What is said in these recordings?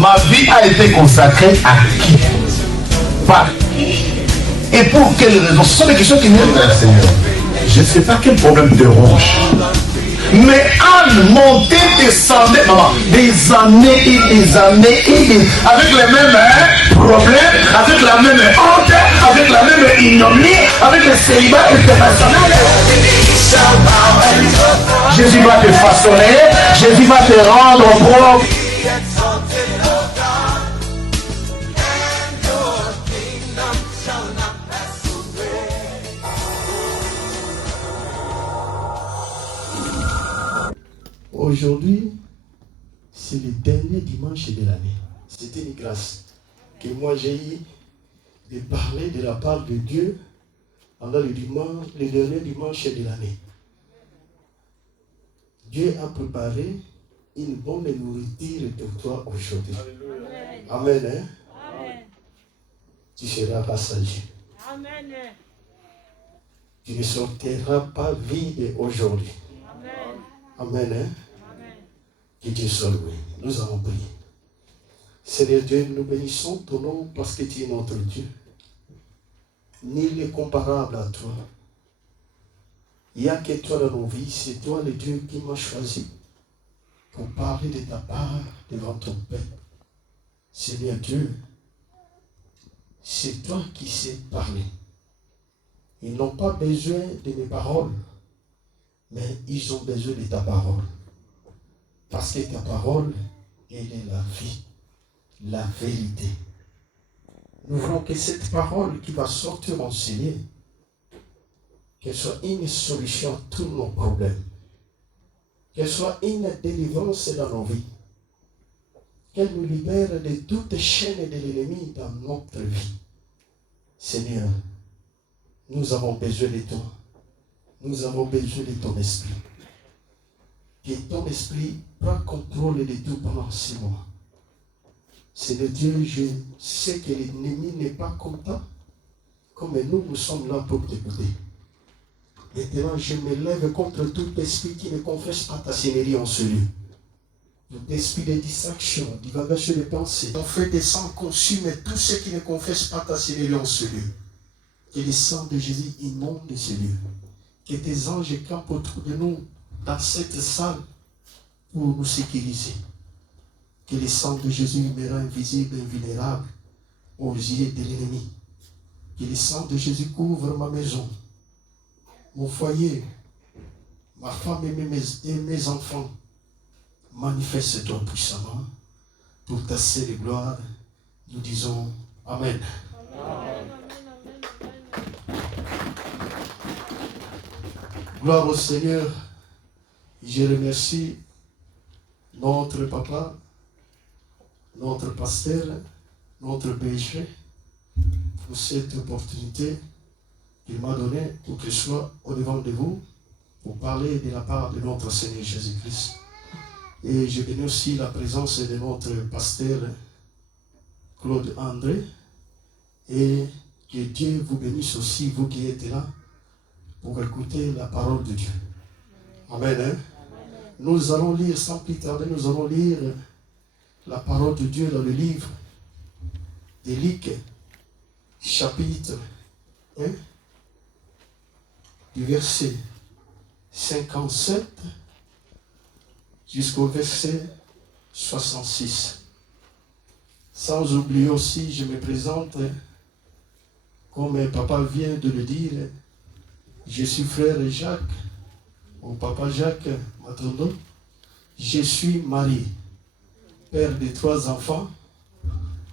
Ma vie a été consacrée à qui? Par qui? Et pour quelles raisons? Ce sont des questions qui viennent vers le Seigneur. Je ne sais pas quel problème te ronge. Mais Anne montait, descendait, maman, des années et des années et des, avec les mêmes problèmes, avec la même honte, avec la même ignominie, avec le célibat international. Jésus va te façonner, Jésus va te rendre propre. Aujourd'hui, c'est le dernier dimanche de l'année. C'était une grâce que moi j'ai eu de parler de la part de Dieu pendant le dernier dimanche de l'année. Dieu a préparé une bonne nourriture pour toi aujourd'hui. Amen. Hein? Amen. Tu seras passager. Amen. Tu ne sortiras pas vide aujourd'hui. Amen. Hein? Que Dieu soit loué. Nous allons prier. Seigneur Dieu, nous bénissons ton nom parce que tu es notre Dieu. Nul n'est comparable à toi. Il n'y a que toi dans nos vies. C'est toi le Dieu qui m'a choisi pour parler de ta part devant ton Père. Seigneur Dieu, c'est toi qui sais parler. Ils n'ont pas besoin de mes paroles, mais ils ont besoin de ta parole. Parce que ta parole, elle est la vie, la vérité. Nous voulons que cette parole qui va sortir enseignée, qu'elle soit une solution à tous nos problèmes. Qu'elle soit une délivrance dans nos vies. Qu'elle nous libère de toutes les chaînes de l'ennemi dans notre vie. Seigneur, nous avons besoin de toi. Nous avons besoin de ton esprit. Que ton esprit prend contrôle de tout pendant 6 mois. Seigneur Dieu, je sais que l'ennemi n'est pas content, comme nous sommes là pour t'écouter. Maintenant, je me lève contre tout esprit qui ne confesse pas ta seigneurie en ce lieu. Tout esprit de distraction, divagation de pensée, ton feu de sang consume tous ceux qui ne confessent pas ta seigneurie en ce lieu. Que le sang de Jésus inonde ce lieu. Que tes anges campent autour de nous dans cette salle pour nous sécuriser. Que le sang de Jésus me rend invisible et invulnérable aux yeux de l'ennemi. Que le sang de Jésus couvre ma maison, mon foyer, ma femme et mes enfants. Manifeste-toi puissamment pour ta seule gloire. Nous disons Amen. Amen. Gloire au Seigneur. Je remercie notre papa, notre pasteur, notre berger pour cette opportunité qu'il m'a donnée pour que je sois au devant de vous pour parler de la part de notre Seigneur Jésus-Christ. Et je bénis aussi la présence de notre pasteur Claude André et que Dieu vous bénisse aussi, vous qui êtes là, pour écouter la parole de Dieu. Amen. Hein? Nous allons lire sans plus tarder, nous allons lire la parole de Dieu dans le livre de Luc, chapitre 1, du verset 57 jusqu'au verset 66. Sans oublier aussi, je me présente, comme papa vient de le dire, je suis frère Jacques, au papa Jacques Matondo. Je suis marié, père de 3 enfants,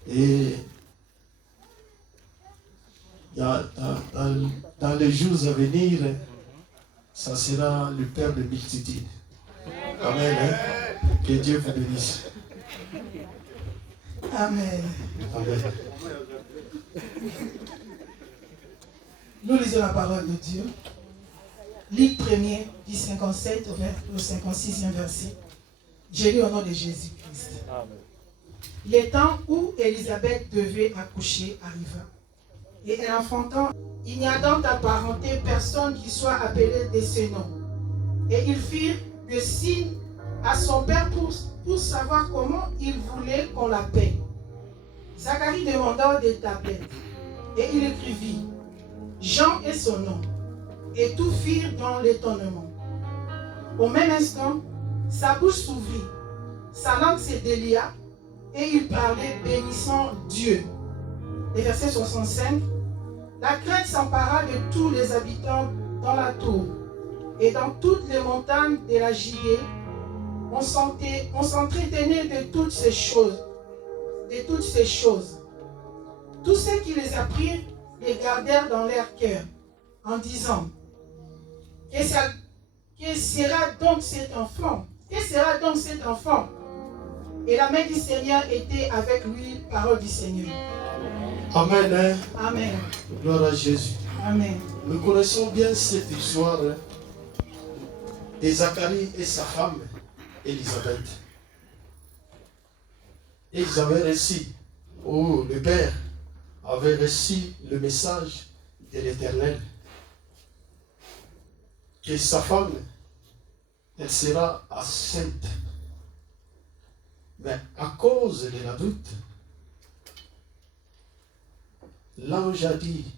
et dans les jours à venir, ça sera le père de multitude. Amen. Hein? Que Dieu vous bénisse. Amen. Amen. Nous lisons la parole de Dieu. Luc 1er, du 57 au 56e verset. Je lis au nom de Jésus-Christ. Le temps où Élisabeth devait accoucher arriva. Et elle enfantant, il n'y a dans ta parenté personne qui soit appelé de ce nom. Et ils firent le signe à son père pour savoir comment il voulait qu'on l'appelle. Zacharie demanda des tablettes et il écrivit Jean est son nom. Et tout firent dans l'étonnement. Au même instant, sa bouche s'ouvrit, sa langue se délia et il parlait bénissant Dieu. Et verset 65, la crainte s'empara de tous les habitants dans la tour et dans toutes les montagnes de la Judée. On s'entretenait de toutes ces choses. Tous ceux qui les apprirent les gardèrent dans leur cœur en disant que sera donc cet enfant? Que sera donc cet enfant? Et la main du Seigneur était avec lui, parole du Seigneur. Amen. Hein? Amen. Gloire à Jésus. Amen. Nous connaissons bien cette histoire de Zacharie et sa femme, Élisabeth. Et ils avaient reçu, le Père avait reçu le message de l'Éternel, que sa femme, elle sera enceinte. Mais à cause de la doute, l'ange a dit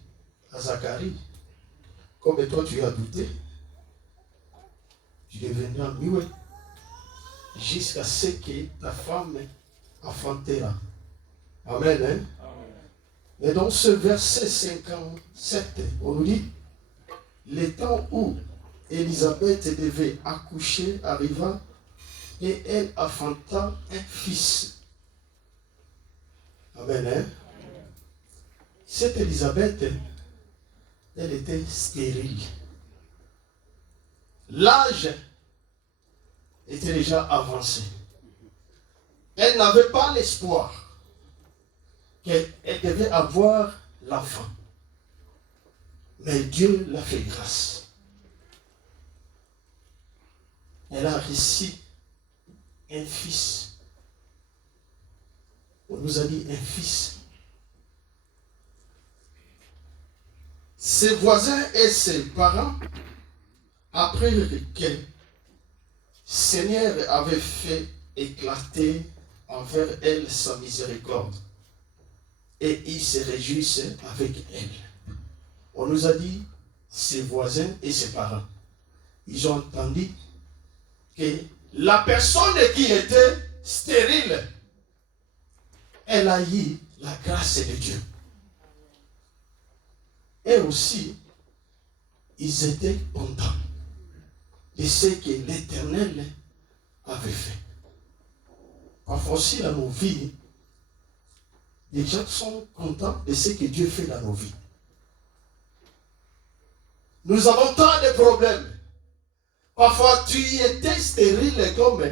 à Zacharie, comme toi tu as douté, tu deviendras muet jusqu'à ce que ta femme enfantera. Amen. Hein? Mais dans ce verset 57, on nous dit, le temps où Élisabeth devait accoucher arriva et elle enfanta un fils. Amen. Hein? Cette Élisabeth, elle était stérile. L'âge était déjà avancé. Elle n'avait pas l'espoir qu'elle devait avoir l'enfant. Mais Dieu l'a fait grâce. Elle a reçu un fils. On nous a dit un fils. Ses voisins et ses parents apprirent que le Seigneur avait fait éclater envers elle sa miséricorde. Et ils se réjouissaient avec elle. On nous a dit, ses voisins et ses parents. Ils ont entendu que la personne qui était stérile, elle a eu la grâce de Dieu. Et aussi, ils étaient contents de ce que l'Éternel avait fait. Parfois aussi dans nos vies, les gens sont contents de ce que Dieu fait dans nos vies. Nous avons tant de problèmes. Parfois, tu étais stérile comme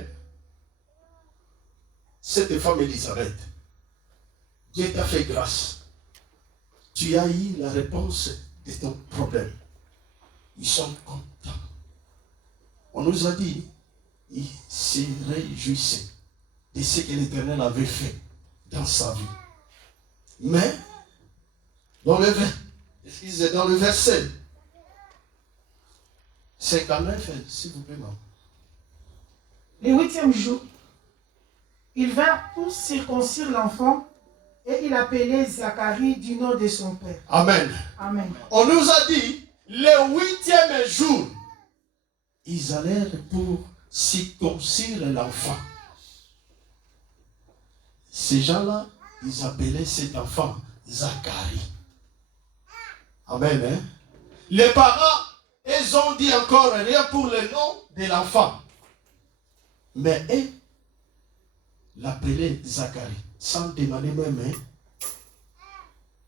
cette femme Élisabeth. Dieu t'a fait grâce. Tu as eu la réponse de ton problème. Ils sont contents. On nous a dit, ils se réjouissaient de ce que l'Éternel avait fait dans sa vie. Mais, dans le verset 59, s'il vous plaît, maman. Le 8e jour, il vint pour circoncire l'enfant et il appelait Zacharie du nom de son père. Amen. Amen. On nous a dit, le 8e jour, ils allèrent pour circoncire l'enfant. Ces gens-là, ils appelaient cet enfant Zacharie. Amen. Hein? Les parents, ils ont dit encore rien pour le nom de l'enfant. Mais eux l'appelaient Zacharie, sans demander même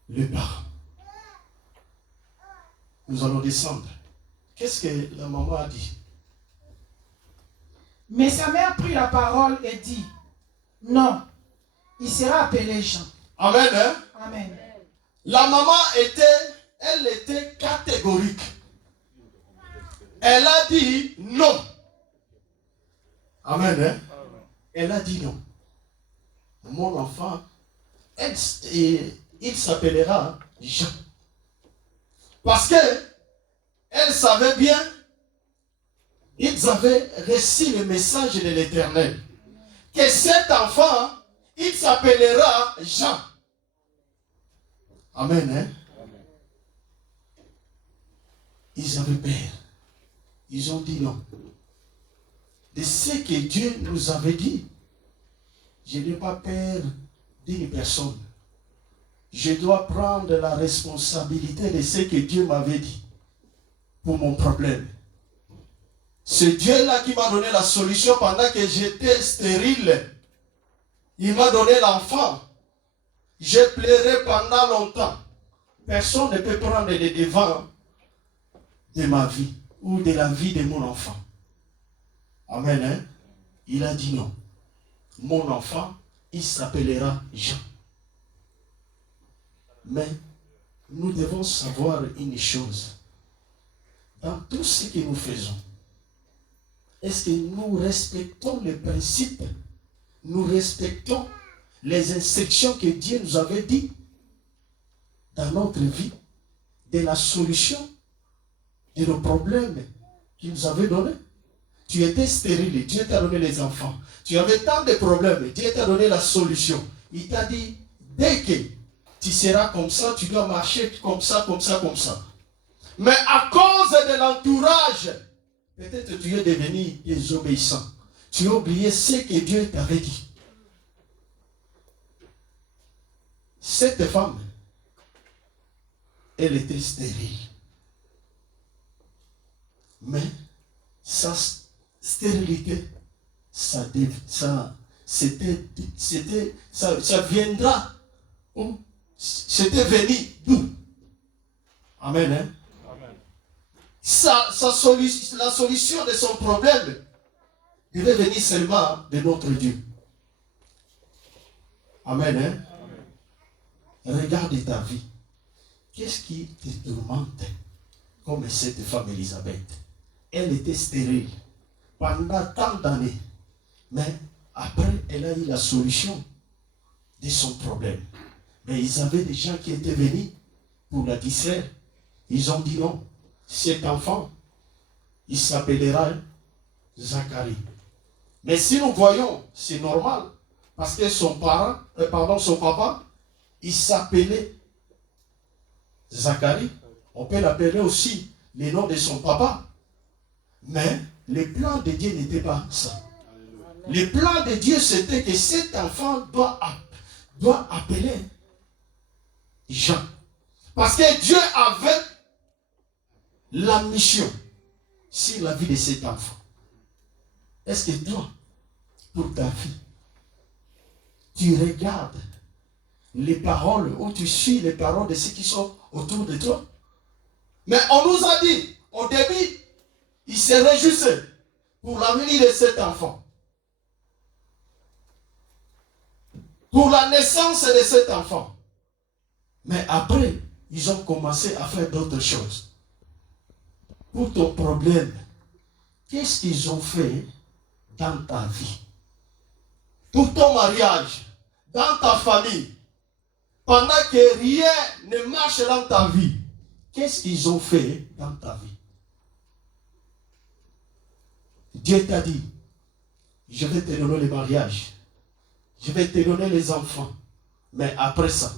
le parent. Nous allons descendre. Qu'est-ce que la maman a dit? Mais sa mère prit la parole et dit, non, il sera appelé Jean. Amen. Hein? Amen. La maman elle était catégorique. Elle a dit non. Amen. Hein? Elle a dit non. Mon enfant, il s'appellera Jean. Parce que elle savait bien ils avaient reçu le message de l'Éternel. Que cet enfant, il s'appellera Jean. Amen. Hein? Amen. Ils avaient peur. Ils ont dit non. De ce que Dieu nous avait dit, je n'ai pas peur d'une personne. Je dois prendre la responsabilité de ce que Dieu m'avait dit pour mon problème. C'est Dieu-là qui m'a donné la solution pendant que j'étais stérile. Il m'a donné l'enfant. J'ai pleuré pendant longtemps. Personne ne peut prendre le devant de ma vie ou de la vie de mon enfant. Amen. Hein? Il a dit non. Mon enfant, il s'appellera Jean. Mais nous devons savoir une chose. Dans tout ce que nous faisons, est-ce que nous respectons les principes? Nous respectons les instructions que Dieu nous avait dites dans notre vie, de la solution de nos problèmes qu'il nous avait donnés? Tu étais stérile, Dieu t'a donné les enfants. Tu avais tant de problèmes, Dieu t'a donné la solution. Il t'a dit, dès que tu seras comme ça, tu dois marcher comme ça, comme ça, comme ça. Mais à cause de l'entourage, peut-être tu es devenu désobéissant. Tu as oublié ce que Dieu t'avait dit. Cette femme, elle était stérile. Mais sa stérilité, ça viendra. C'était venu d'où? Amen. Hein? Amen. La solution de son problème devait venir seulement de notre Dieu. Amen. Hein? Amen. Regarde ta vie. Qu'est-ce qui te tourmente comme cette femme Élisabeth? Elle était stérile pendant tant d'années. Mais après, elle a eu la solution de son problème. Mais ils avaient des gens qui étaient venus pour la distraire. Ils ont dit non. Cet enfant, il s'appellera Zacharie. Mais si nous voyons, c'est normal. Parce que son papa, il s'appelait Zacharie. On peut l'appeler aussi le nom de son papa. Mais le plan de Dieu n'était pas ça. Le plan de Dieu, c'était que cet enfant doit appeler Jean. Parce que Dieu avait la mission sur la vie de cet enfant. Est-ce que toi, pour ta vie, tu regardes les paroles ou tu suis les paroles de ceux qui sont autour de toi? Mais on nous a dit, au début, il se réjouissait pour l'avenir de cet enfant. Pour la naissance de cet enfant. Mais après, ils ont commencé à faire d'autres choses. Pour ton problème, qu'est-ce qu'ils ont fait dans ta vie? Pour ton mariage, dans ta famille, pendant que rien ne marche dans ta vie, qu'est-ce qu'ils ont fait dans ta vie? Dieu t'a dit, je vais te donner le mariage, je vais te donner les enfants, mais après ça,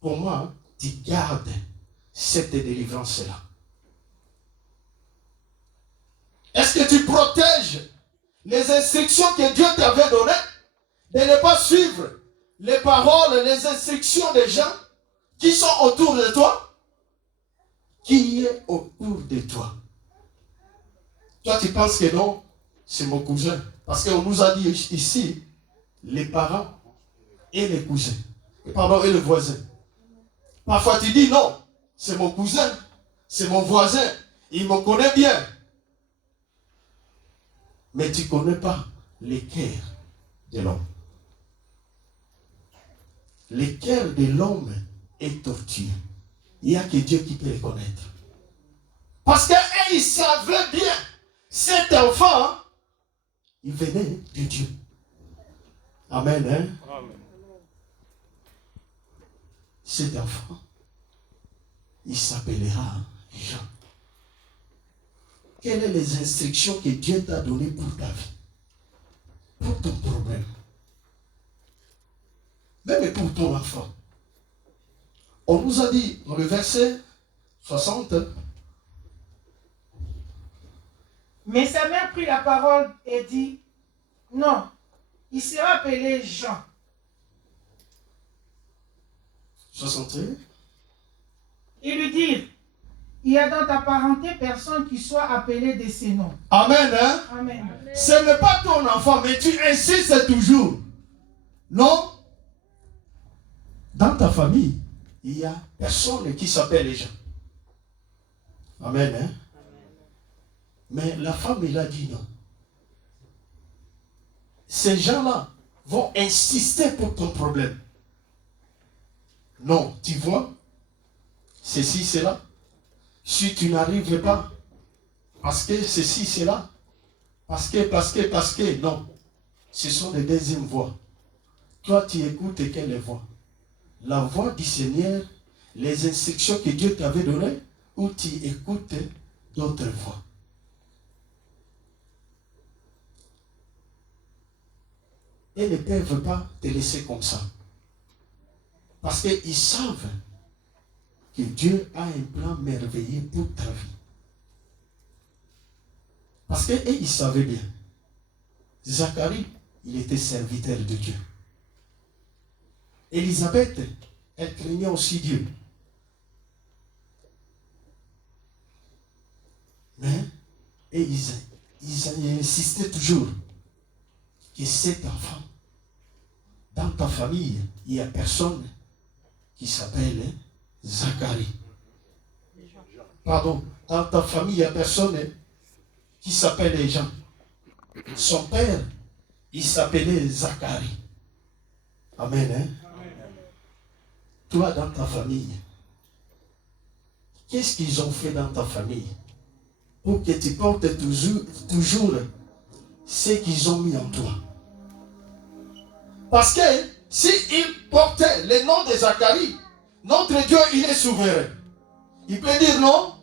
comment tu gardes cette délivrance-là? Est-ce que tu protèges les instructions que Dieu t'avait données, de ne pas suivre les paroles, les instructions des gens qui sont autour de toi? Qui est autour de toi? Toi, tu penses que non, c'est mon cousin. Parce qu'on nous a dit ici, les parents et les cousins. Pardon, et le voisin. Parfois, tu dis non, c'est mon cousin, c'est mon voisin, il me connaît bien. Mais tu ne connais pas le cœur de l'homme. Le cœur de l'homme est tortueux. Il n'y a que Dieu qui peut le connaître. Parce qu'ils savaient bien, cet enfant, il venait de Dieu. Amen. Hein? Amen. Cet enfant, il s'appellera Jean. quelles sont les instructions que Dieu t'a données pour ta vie, pour ton problème, même pour ton enfant. On nous a dit dans le verset 60, mais sa mère prit la parole et dit, non, il sera appelé Jean. 61. Ils lui dirent, il y a dans ta parenté personne qui soit appelée de ces noms. Amen. Hein? Amen. Ce n'est pas ton enfant, mais tu insistes toujours. Non? Dans ta famille, il y a personne qui s'appelle Jean. Amen. Hein? Mais la femme, elle a dit non. Ces gens-là vont insister pour ton problème. Non, tu vois, ceci, cela. Si tu n'arrives pas, parce que ceci, cela, parce que, non. Ce sont des deuxièmes voix. Toi, tu écoutes quelle voix? La voix du Seigneur, les instructions que Dieu t'avait données, ou tu écoutes d'autres voix. Ils ne peuvent pas te laisser comme ça. Parce qu'ils savent que Dieu a un plan merveilleux pour ta vie. Parce qu'ils savaient bien. Zacharie, il était serviteur de Dieu. Élisabeth, elle craignait aussi Dieu. Mais ils insistaient toujours que cet enfant, dans ta famille, il n'y a personne qui s'appelle Zacharie. Pardon, dans ta famille, il n'y a personne qui s'appelle Jean. Son père, il s'appelait Zacharie. Amen. Hein? Toi, dans ta famille, qu'est-ce qu'ils ont fait dans ta famille pour que tu portes toujours ce qu'ils ont mis en toi? Parce que s'ils portaient le nom de Zacharie, notre Dieu, il est souverain. Il peut dire non,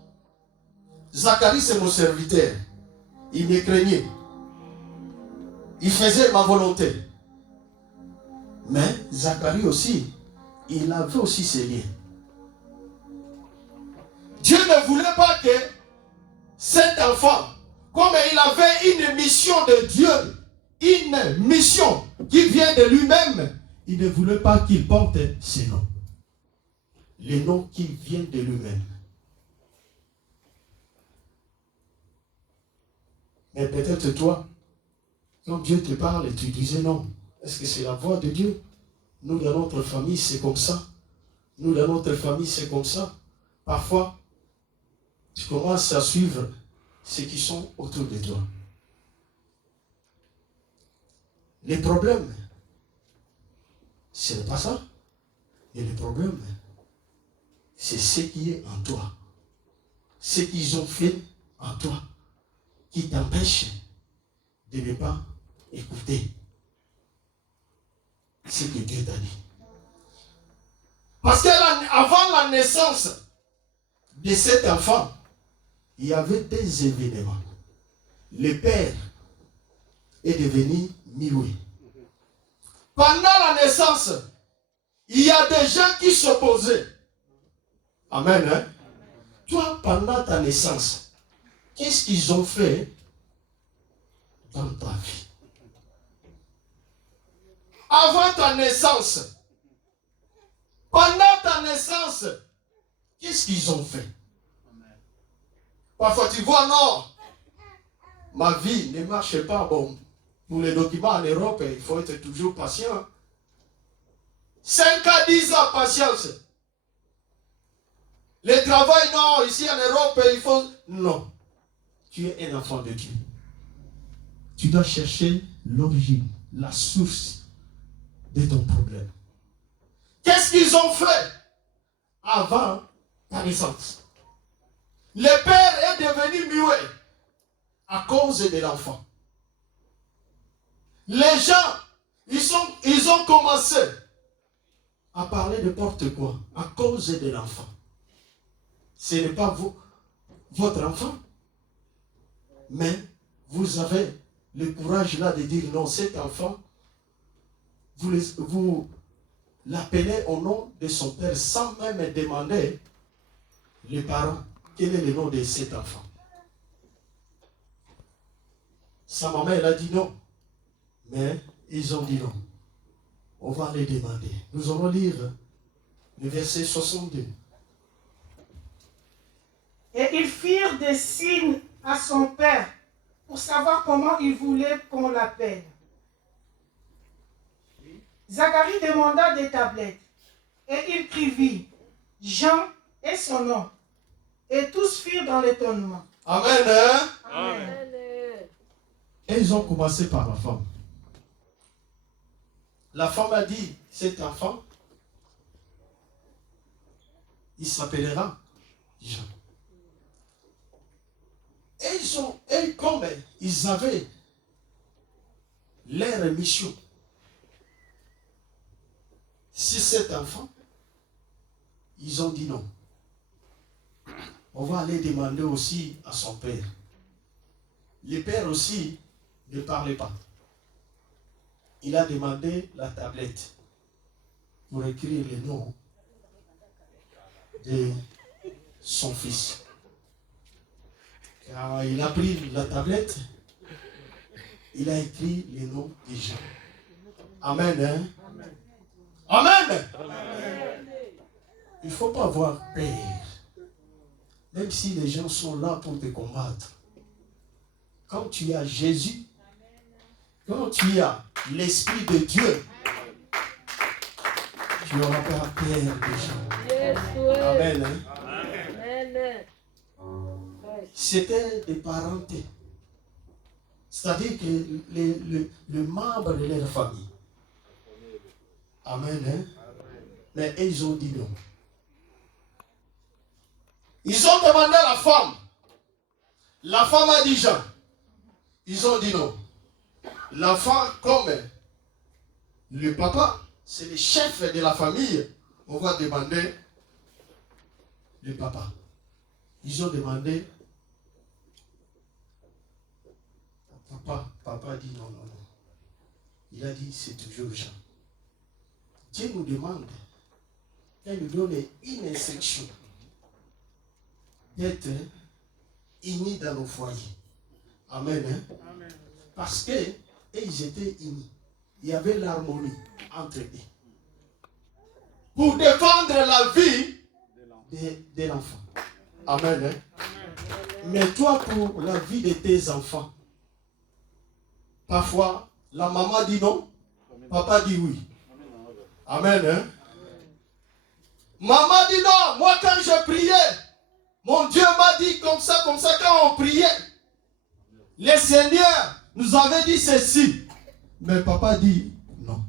Zacharie c'est mon serviteur. Il me craignait. Il faisait ma volonté. Mais Zacharie aussi, il avait aussi ses liens. Dieu ne voulait pas que cet enfant, comme il avait une mission de Dieu, une mission qui vient de lui-même, il ne voulait pas qu'il porte ces noms. Les noms qui viennent de lui-même. Mais peut-être toi, quand Dieu te parle, tu disais non. Est-ce que c'est la voix de Dieu? Nous, dans notre famille, c'est comme ça. Nous, dans notre famille, c'est comme ça. Parfois, tu commences à suivre ceux qui sont autour de toi. Les problèmes, ce n'est pas ça. Et les problèmes, c'est ce qui est en toi. Ce qu'ils ont fait en toi, qui t'empêche de ne pas écouter ce que Dieu t'a dit. Parce qu'avant la naissance de cet enfant, il y avait des événements. Le père est devenu muet. Pendant la naissance, il y a des gens qui s'opposaient. Amen. Hein? Toi, pendant ta naissance, qu'est-ce qu'ils ont fait dans ta vie? Avant ta naissance, pendant ta naissance, qu'est-ce qu'ils ont fait? Parfois tu vois, non, ma vie ne marche pas. Bon, pour les documents en Europe, il faut être toujours patient. 5 à 10 ans, patience. Le travail, non, ici en Europe, il faut... Non, tu es un enfant de Dieu. Tu dois chercher l'origine, la source de ton problème. Qu'est-ce qu'ils ont fait avant ta naissance? Le père est devenu muet à cause de l'enfant. Les gens, ils ont commencé à parler de n'importe quoi à cause de l'enfant. Ce n'est pas votre enfant. Mais vous avez le courage là de dire non, cet enfant, vous l'appelez au nom de son père sans même demander les parents quel est le nom de cet enfant. Sa maman, elle a dit non. Mais ils ont dit non. On va les demander. Nous allons lire le verset 62. Et ils firent des signes à son père pour savoir comment il voulait qu'on l'appelle. Zacharie demanda des tablettes et il écrivit Jean et son nom. Et tous firent dans l'étonnement. Amen. Hein? Amen. Et ils ont commencé par la femme. La femme a dit, cet enfant, il s'appellera Jean. Et comme ils avaient leur mission sur cet enfant, ils ont dit non. On va aller demander aussi à son père. Le père aussi ne parlait pas. Il a demandé la tablette pour écrire le nom de son fils. Quand il a pris la tablette, il a écrit le nom de Jean. Amen. Hein? Amen. Amen. Il ne faut pas avoir peur. Même si les gens sont là pour te combattre. Quand tu as Jésus, quand tu as l'Esprit de Dieu, tu n'auras pas peur des gens. Amen. Hein? Amen. C'était des parentés. C'est-à-dire que le membre de leur famille. Amen. Hein? Mais ils ont dit non. Ils ont demandé à la femme. La femme a dit Jean. Ils ont dit non. L'enfant, comme le papa, c'est le chef de la famille, on va demander le papa. Ils ont demandé. Papa a dit non. Il a dit c'est toujours Jean. Dieu nous demande, il nous donne une instruction d'être unis dans nos foyers. Amen. Hein? Amen. Parce qu'ils étaient unis. Il y avait l'harmonie entre eux. Pour défendre la vie de l'enfant. Amen. Hein? Amen. Mais toi, pour la vie de tes enfants, parfois, la maman dit non, papa dit oui. Amen. Hein? Maman dit non. Moi, quand je priais, mon Dieu m'a dit comme ça, quand on priait. Le Seigneur nous avait dit ceci. Mais papa dit non.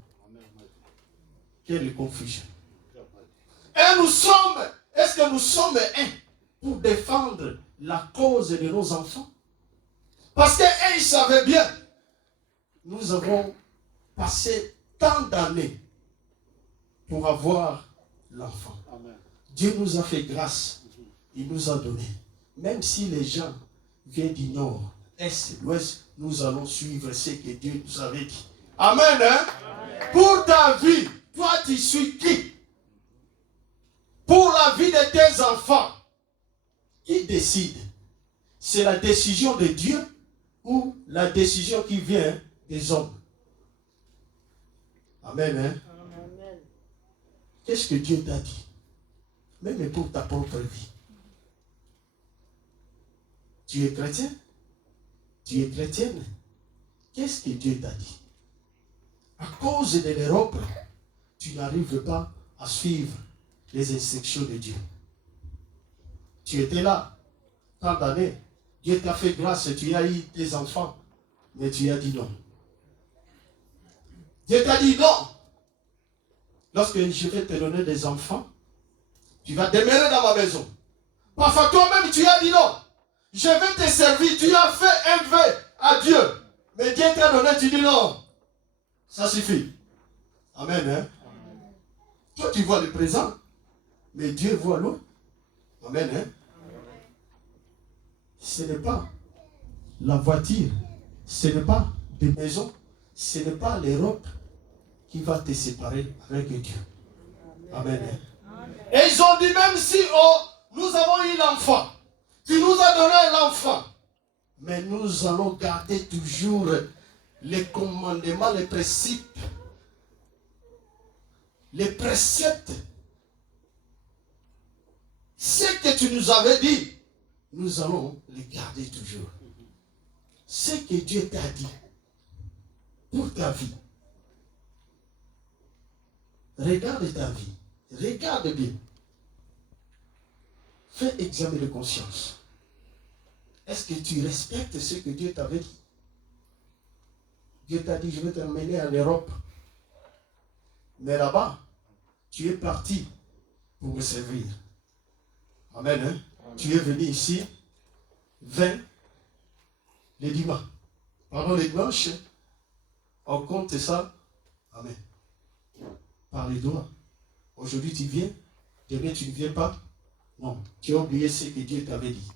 Quelle confusion. Et nous sommes, est-ce que nous sommes un pour défendre la cause de nos enfants? Parce qu'ils savaient bien. Nous avons passé tant d'années pour avoir l'enfant. Dieu nous a fait grâce. Il nous a donné. Même si les gens viennent du nord, est, l'ouest, nous allons suivre ce que Dieu nous avait dit. Amen. Hein? Amen. Pour ta vie, toi tu suis qui? Pour la vie de tes enfants, qui décide? C'est la décision de Dieu ou la décision qui vient des hommes? Amen. Hein? Amen. Qu'est-ce que Dieu t'a dit? Même pour ta propre vie. Tu es chrétien? Tu es chrétienne? Qu'est-ce que Dieu t'a dit? À cause de l'Europe, tu n'arrives pas à suivre les instructions de Dieu. Tu étais là, tant d'années. Dieu t'a fait grâce, tu as eu tes enfants, mais tu as dit non. Dieu t'a dit non. Lorsque je vais te donner des enfants, tu vas demeurer dans ma maison. Parfois toi-même tu as dit non. Je vais te servir, tu as fait un vœu à Dieu. Mais Dieu t'a donné, tu dis non. Ça suffit. Amen. Hein? Amen. Toi tu vois le présent, mais Dieu voit loin. Amen. Hein? Ce n'est pas la voiture, ce n'est pas des maisons, ce n'est pas l'Europe qui va te séparer avec Dieu. Amen. Et ils ont dit, même si nous avons eu l'enfant, tu nous as donné l'enfant, mais nous allons garder toujours les commandements, les principes, les préceptes. Ce que tu nous avais dit, nous allons les garder toujours. Ce que Dieu t'a dit pour ta vie. Regarde ta vie. Regarde bien. Fais examen de conscience. Est-ce que tu respectes ce que Dieu t'avait dit? Dieu t'a dit, je vais t'emmener en Europe. Mais là-bas, tu es parti pour me servir. Amen. Hein? Amen. Tu es venu ici, 20 les dimanches. Pendant les dimanches, on compte ça. Amen. Par les doigts. Aujourd'hui, tu viens. Demain, tu ne viens pas. Non, tu as oublié ce que Dieu t'avait dit.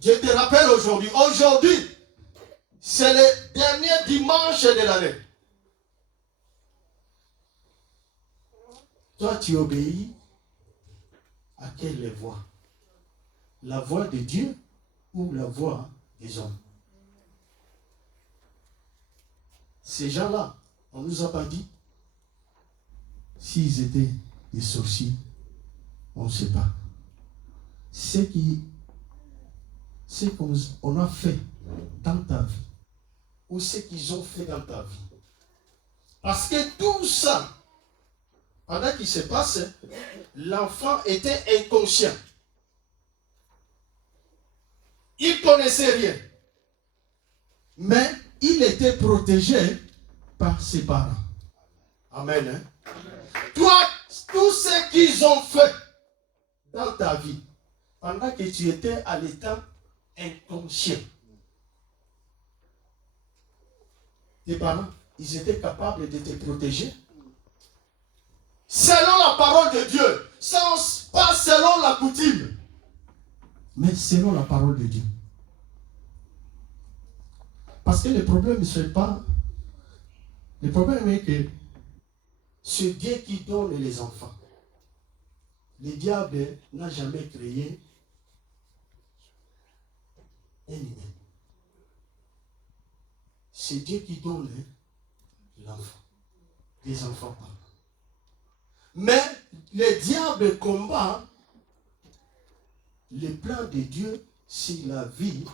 Dieu te rappelle aujourd'hui. Aujourd'hui, c'est le dernier dimanche de l'année. Toi, tu obéis à quelle voix? La voix de Dieu ou la voix des hommes? Ces gens-là, on ne nous a pas dit. S'ils étaient des sorciers, on ne sait pas. Ce qu'on a fait dans ta vie, ou ce qu'ils ont fait dans ta vie. Parce que tout ça, pendant qu'il se passe, l'enfant était inconscient. Il ne connaissait rien. Mais il était protégé par ses parents. Amen. Hein? Toi, tout ce qu'ils ont fait dans ta vie, pendant que tu étais à l'état inconscient, tes parents, ils étaient capables de te protéger selon la parole de Dieu, pas selon la coutume, mais selon la parole de Dieu. Parce que le problème, ce n'est pas... Le problème est que ce Dieu qui donne les enfants, le diable n'a jamais créé un humain. C'est Dieu qui donne l'enfant, les enfants. Mais le diable combat le plan de Dieu sur la vie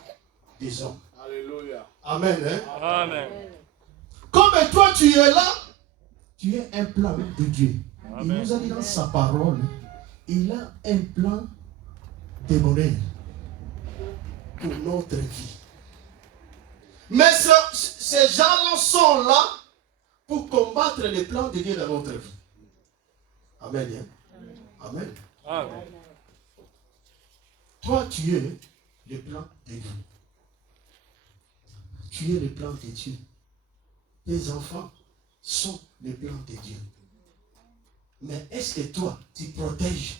des hommes. Alléluia. Amen. Hein? Amen. Comme toi tu es là, tu es un plan de Dieu. Amen. Il nous a dit dans sa parole, il a un plan de bonheur pour notre vie. Mais ces gens-là sont là pour combattre les plans de Dieu dans notre vie. Amen. Hein? Amen. Amen. Toi, tu es le plan de Dieu. Tu es le plan de Dieu. Tes enfants sont le plan de Dieu. Mais est-ce que toi, tu protèges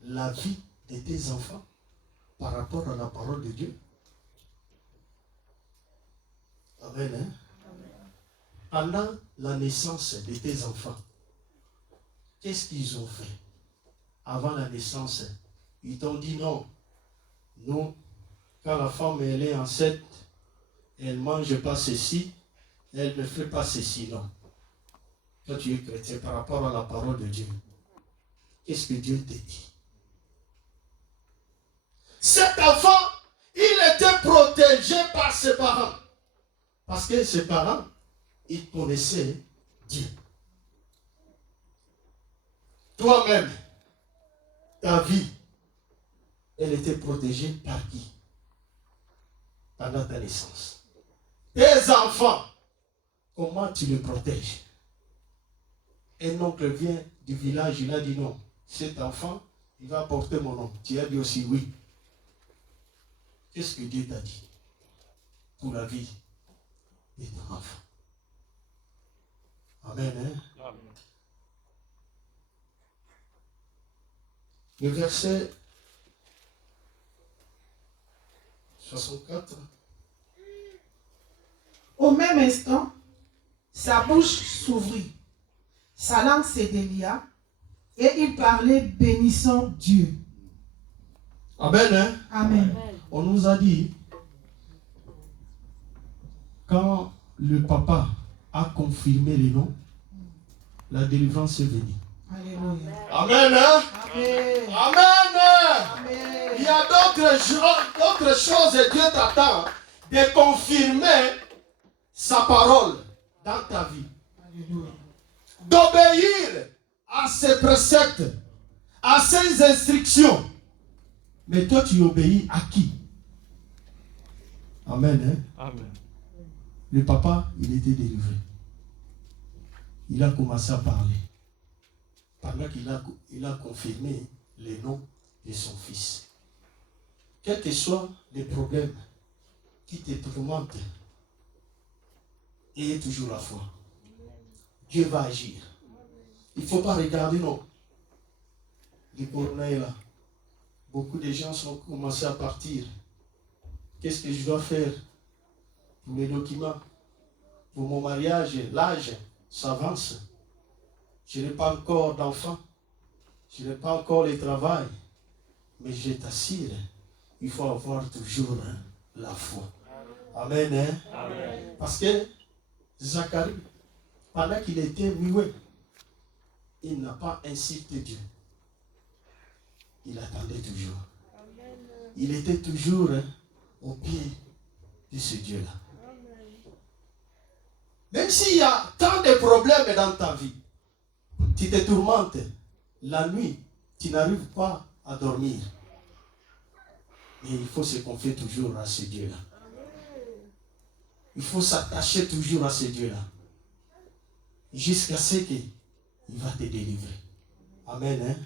la vie de tes enfants par rapport à la parole de Dieu? Amen. Hein? Pendant la naissance de tes enfants, qu'est-ce qu'ils ont fait? Avant la naissance, ils t'ont dit non. Non, quand la femme elle est enceinte, elle ne mange pas ceci, elle ne fait pas ceci, non. Toi tu es chrétien par rapport à la parole de Dieu. Qu'est-ce que Dieu te dit? Cet enfant, il était protégé par ses parents. Parce que ses parents, ils connaissaient Dieu. Toi-même, ta vie, elle était protégée par qui? Pendant ta naissance. Tes enfants, comment tu les protèges? Un oncle vient du village, il a dit non. Cet enfant, il va porter mon nom. Tu as dit aussi oui. Qu'est-ce que Dieu t'a dit pour la vie de ton enfant? Amen. Hein? Amen. Le verset 64. Au même instant, sa bouche s'ouvrit, sa langue se délia, et il parlait bénissant Dieu. Amen. Hein? Amen. On nous a dit, quand le papa a confirmé les noms, la délivrance est venue. Alléluia. Amen. Hein? Amen. Amen. Amen. Il y a d'autres choses et Dieu t'attend de confirmer sa parole dans ta vie. Alléluia. D'obéir à ses préceptes, à ses instructions. Mais toi, tu obéis à qui? Amen. Hein? Amen. Le papa, il était délivré. Il a commencé à parler. Pendant qu'il a confirmé les noms de son fils. Quels que soient les problèmes qui te tourmentent, ayez toujours la foi. Dieu va agir. Il ne faut pas regarder, non. Le corona est là. Beaucoup de gens sont commencés à partir. Qu'est-ce que je dois faire pour les documents? Pour mon mariage, l'âge s'avance. Je n'ai pas encore d'enfant. Je n'ai pas encore le travail. Mais je t'assure, il faut avoir toujours la foi. Amen. Hein? Amen. Parce que Zacharie, pendant qu'il était muet, il n'a pas insulté Dieu. Il attendait toujours. Amen. Il était toujours au pied de ce Dieu-là. Même s'il y a tant de problèmes dans ta vie, tu te tourmentes la nuit, tu n'arrives pas à dormir. Mais il faut se confier toujours à ce Dieu-là. Il faut s'attacher toujours à ce Dieu-là. Jusqu'à ce qu'il va te délivrer. Amen. Hein?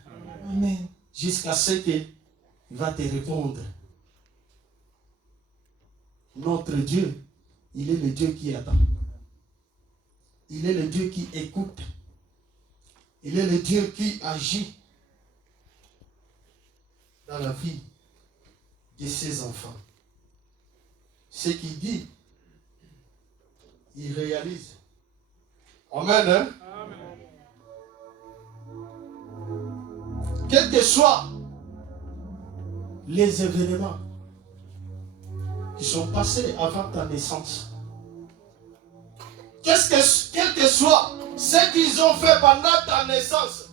Amen. Jusqu'à ce qu'il va te répondre. Notre Dieu, il est le Dieu qui attend. Il est le Dieu qui écoute. Il est le Dieu qui agit dans la vie de ses enfants. Ce qu'il dit, il réalise. Amen. Hein? Amen. Quels que soient les événements qui sont passés avant ta naissance, quel que soit ce qu'ils ont fait pendant ta naissance,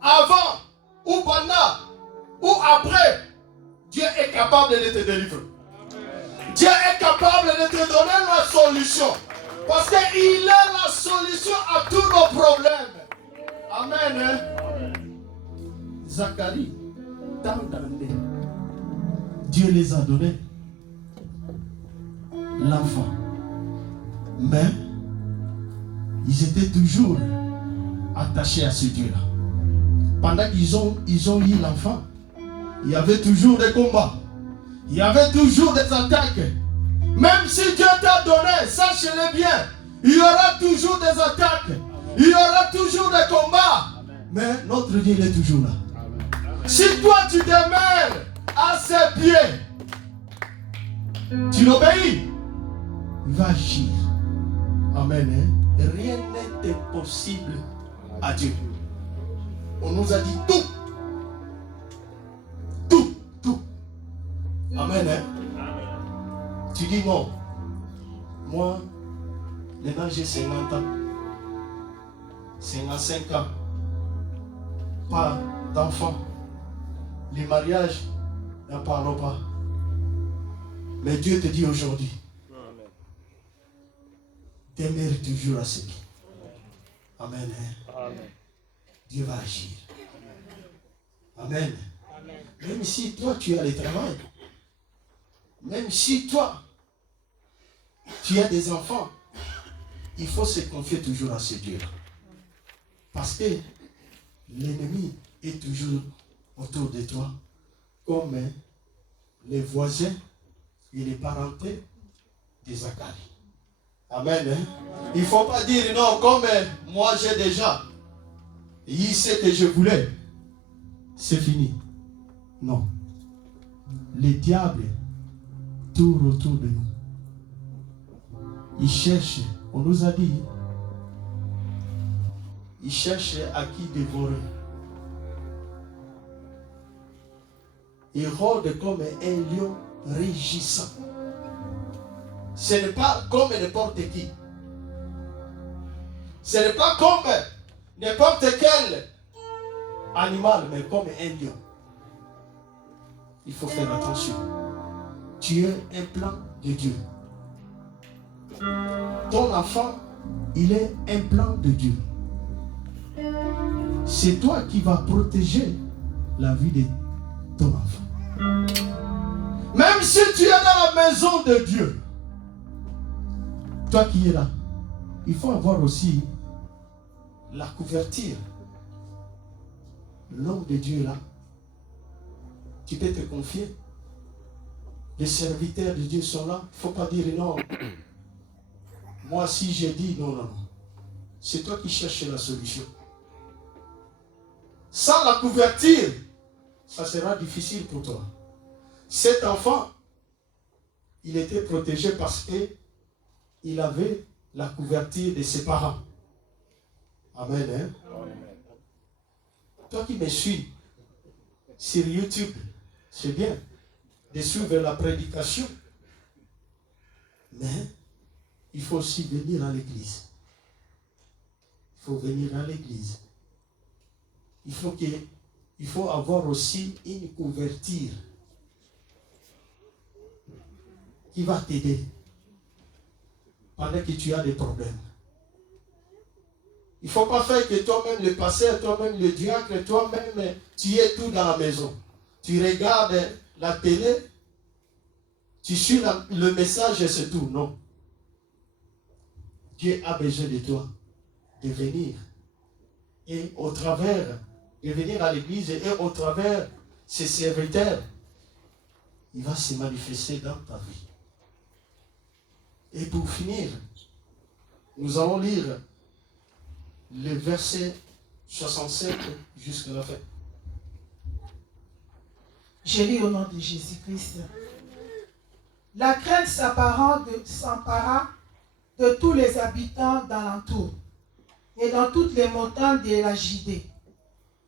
avant ou pendant ou après, Dieu est capable de te délivrer. Dieu est capable de te donner la solution. Parce qu'il est la solution à tous nos problèmes. Amen. Hein? Zacharie, tant d'années, Dieu les a donné l'enfant. Mais ils étaient toujours attachés à ce Dieu-là. Pendant qu'ils ont eu l'enfant, il y avait toujours des combats. Il y avait toujours des attaques. Même si Dieu t'a donné, sache-le bien, il y aura toujours des attaques. Il y aura toujours des combats. Mais notre Dieu, il est toujours là. Si toi, tu demeures à ses pieds, tu l'obéis, il va agir. Amen. Hein? Rien n'est impossible à Dieu. On nous a dit tout. Tout. Amen. Hein? Tu dis non. Moi, maintenant j'ai 50 ans. 55 ans. Pas d'enfant. Les mariages, n'en parlons pas. Mais Dieu te dit aujourd'hui, demeure toujours à ce pied. Amen. Hein? Amen. Dieu va agir. Amen. Amen. Même si toi tu as le travail, même si toi tu as des enfants, il faut se confier toujours à ce Dieu-là. Parce que l'ennemi est toujours autour de toi, comme les voisins et les parentés de Zacharie. Amen. Hein? Il ne faut pas dire non, comme moi j'ai déjà eu ce que je voulais. C'est fini. Non. Le diable tout autour de nous. Ils cherchent, on nous a dit, ils cherchent à qui dévorer. Ils rôdent comme un lion rugissant. Ce n'est pas comme n'importe qui. Ce n'est pas comme n'importe quel animal, mais comme un lion. Il faut faire attention. Tu es un plan de Dieu. Ton enfant, il est un plan de Dieu. C'est toi qui vas protéger la vie de ton enfant. Même si tu es dans la maison de Dieu, toi qui es là, il faut avoir aussi la couverture. L'homme de Dieu est là. Tu peux te confier. Les serviteurs de Dieu sont là. Il ne faut pas dire non. Moi, si j'ai dit non. C'est toi qui cherches la solution. Sans la couverture, ça sera difficile pour toi. Cet enfant, il était protégé parce qu'il avait la couverture de ses parents. Amen. Amen. Toi qui me suis sur YouTube, c'est bien de suivre la prédication. Mais il faut aussi venir à l'église. Il faut venir à l'église. Il faut avoir aussi une couverture qui va t'aider pendant que tu as des problèmes. Il ne faut pas faire que toi-même le pasteur, toi-même le diacre, toi-même tu es tout dans la maison. Tu regardes la télé, tu suis le message et c'est tout. Non. Dieu a besoin de toi de venir. Et au travers de venir à l'église et au travers de ses serviteurs, il va se manifester dans ta vie. Et pour finir, nous allons lire le verset 67 jusqu'à la fin. Je lis au nom de Jésus-Christ. La crainte s'empara de tous les habitants d'alentour et dans toutes les montagnes de la Judée.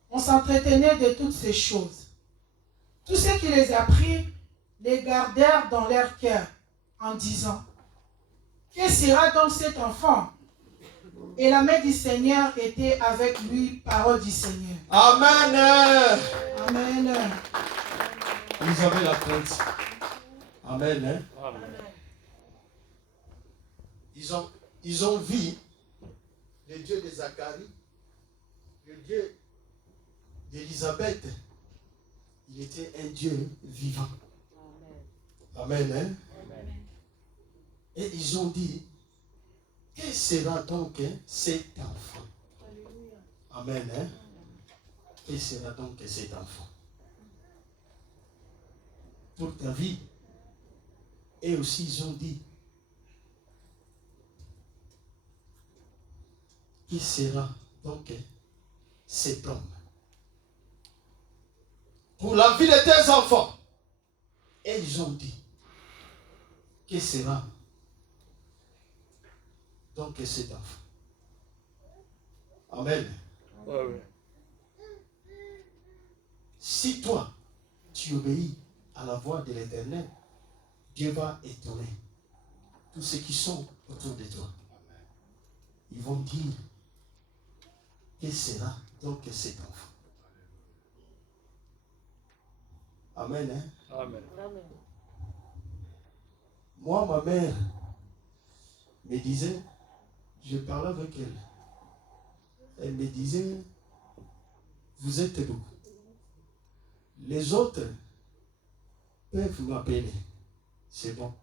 On s'entretenait de toutes ces choses. Tous ceux qui les apprirent les gardèrent dans leur cœur en disant: que sera donc cet enfant? Et la main du Seigneur était avec lui, parole du Seigneur. Amen. Amen. Ils avaient la crainte. Amen. Amen. Ils ont vu le Dieu de Zacharie, le Dieu d'Élisabeth. Il était un Dieu vivant. Amen. Amen. Et ils ont dit: que sera donc cet enfant? Amen. Que sera donc cet enfant? Pour ta vie. Et aussi ils ont dit: qui sera donc cet homme? Pour la vie de tes enfants. Et ils ont dit: que sera donc cet enfant? Amen. Amen. Si toi, tu obéis à la voix de l'Éternel, Dieu va étonner tous ceux qui sont autour de toi. Ils vont dire: que sera donc cet enfant? Amen. Amen. Moi, ma mère me disait, je parlais avec elle. Elle me disait: vous êtes beaucoup. Les autres peuvent m'appeler. C'est bon.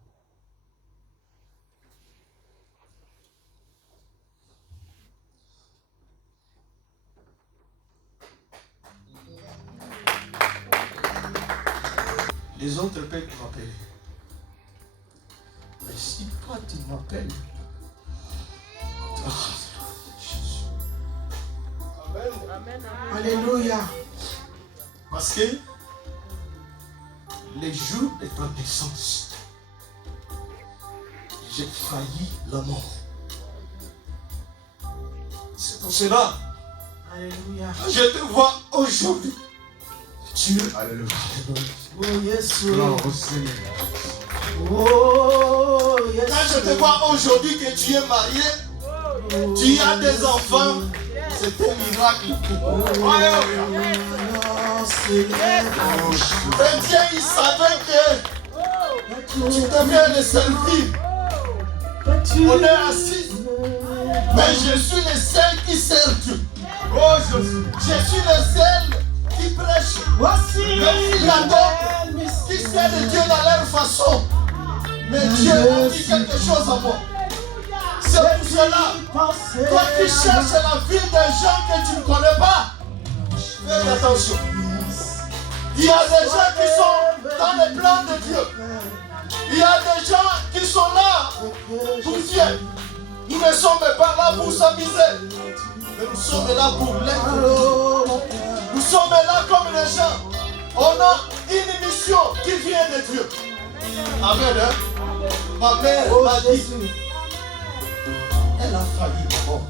Les autres peuvent m'appeler. Mais si toi tu m'appelles, Jésus. Amen. Amen. Alléluia. Parce que les jours de ta naissance, j'ai failli la mort. C'est pour cela, Alléluia. je te vois aujourd'hui. Dieu, Alléluia. Oh, yes. Gloire au Seigneur. Oh, yes. quand je te vois aujourd'hui que tu es marié, tu as des enfants, c'est un miracle. Alléluia. Et Dieu, il savait que tu devais le servir. On est assis, mais je suis le seul qui sert Dieu. Oh Jésus. Je suis le seul qui prêche. Voici Mais il y a d'autres qui servent Dieu dans leur façon. Mais Dieu a dit quelque chose à moi. C'est pour cela, toi qui cherches la vie des gens que tu ne connais pas, fais attention. Il y a des gens qui sont dans le plan de Dieu. Il y a des gens qui sont là pour Dieu. Nous ne sommes pas là pour s'amuser, mais nous sommes là pour l'être. Nous sommes là comme les gens. On a une mission qui vient de Dieu. Amen. Hein? Ma mère m'a dit, elle a failli mort.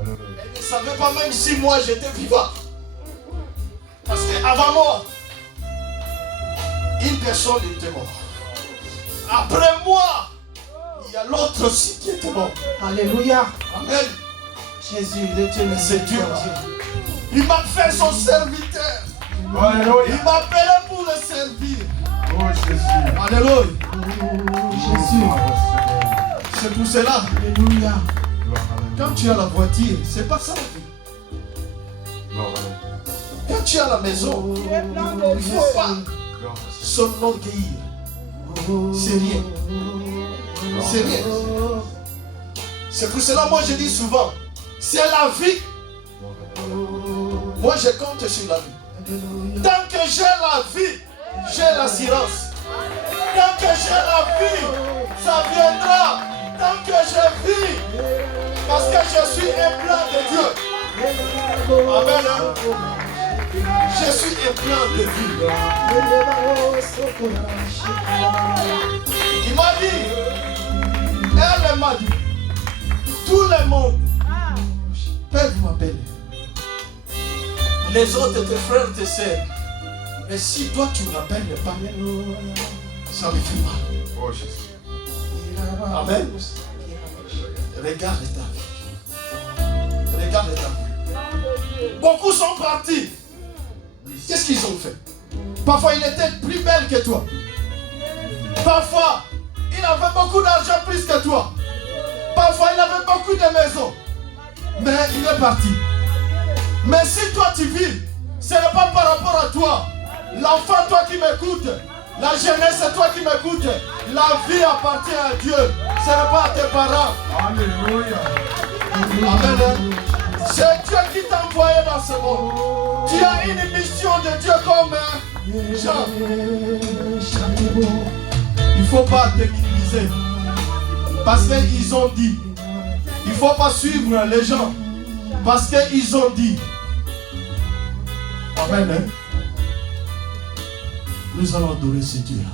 Elle ne savait pas même si moi j'étais vivant. Parce qu'avant moi, une personne était morte. Après moi, il y a l'autre aussi qui était mort. Alléluia. Amen. Jésus, le Dieu, C'est Dieu là. Il m'a fait son serviteur. Alléluia. Il m'a appelé pour le servir. Oh Jésus. Alléluia. Jésus. Gloire au Seigneur. C'est pour cela, Alléluia. Gloire à quand tu as la voiture, c'est pas ça la vie. Gloire à Quand tu as la maison, il ne faut pas Gloire à s'enorgueillir. C'est rien. C'est rien. C'est pour cela, moi je dis souvent, c'est la vie. Moi je compte sur la vie. Tant que j'ai la vie, j'ai l'assurance. Tant que j'ai la vie, ça viendra. Tant que je vis, parce que je suis un plan de Dieu. Amen. Hein? Je suis un plan de vie. Il m'a dit, elle m'a dit, tout le monde peut m'appeler. Les autres, tes frères, tes sœurs. Mais si toi tu ne m'appelles pas, ça me fait mal. Oh Jésus. Amen. Regarde ta vie. Regarde ta vie. Beaucoup sont partis. Qu'est-ce qu'ils ont fait? Parfois, il était plus belle que toi. Parfois, il avait beaucoup d'argent plus que toi. Parfois, il avait beaucoup de maisons. Mais il est parti. Mais si toi tu vis, ce n'est pas par rapport à toi. L'enfant, toi qui m'écoutes, la jeunesse, c'est toi qui m'écoutes. La vie appartient à Dieu. Ce n'est pas à tes parents. Alléluia. Amen. C'est Dieu qui t'a envoyé dans ce monde. Tu as une mission de Dieu comme Jean. Il ne faut pas te minimiser. Parce qu'ils ont dit. Il ne faut pas suivre les gens. Parce qu'ils ont dit. Amen. Hein? Nous allons adorer ce Dieu-là.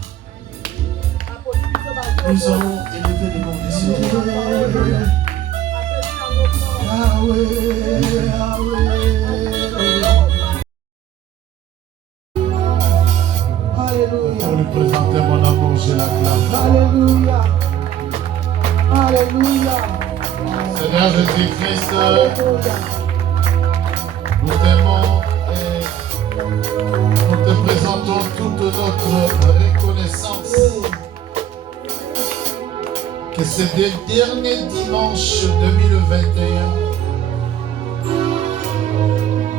Nous allons élever le nom de ce Dieu. Pour lui présenter mon amour, je l'acclame. Alléluia. Alléluia. Seigneur Jésus-Christ, nous t'aimons et nous te présentons toute notre reconnaissance. Que ces deux derniers dimanches 2021,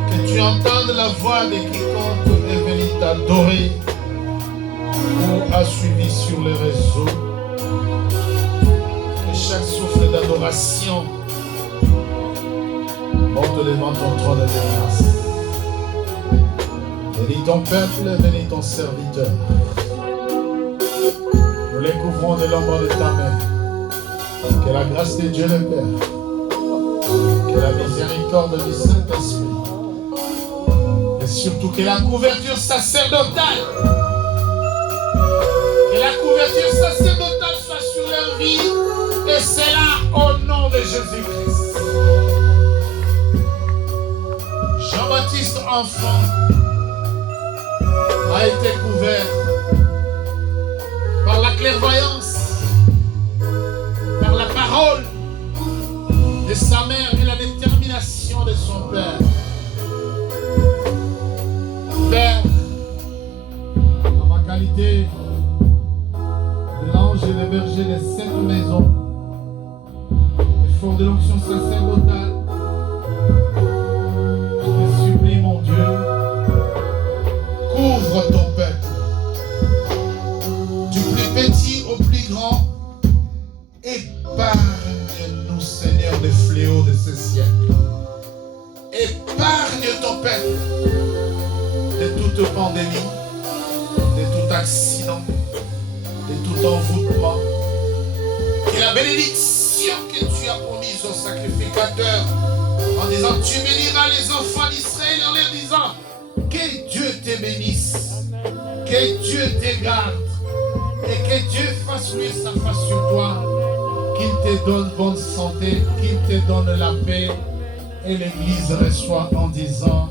que tu entendes la voix de quiconque est venu t'adorer ou a suivi sur les réseaux. Que chaque souffle d'adoration monte devant ton trône de grâce. Bénis ton peuple, bénis ton serviteur. Nous les couvrons de l'ombre de ta main. Que la grâce de Dieu le Père, que la miséricorde du Saint-Esprit, et surtout que la couverture sacerdotale, soit sur leur vie. Et c'est là au nom de Jésus-Christ. Jean-Baptiste, enfant, a été couvert par la clairvoyance, par la parole de sa mère et la détermination de son père. Père, en ma qualité de l'ange et le berger de cette maison, et fort de l'onction sacerdotale, je te supplie, mon Dieu, couvre ton peuple, du plus petit au plus grand. Épargne-nous, Seigneur, des fléaux de ce siècle. Épargne ton peuple de toute pandémie, de tout accident, de tout envoûtement. Et la bénédiction que tu as promise aux sacrificateurs en disant tu béniras les enfants d'Israël en leur disant que Dieu te bénisse, que Dieu te garde et que Dieu fasse luire sa face sur toi, qu'il te donne bonne santé, qu'il te donne la paix. Et l'Église reçoit en disant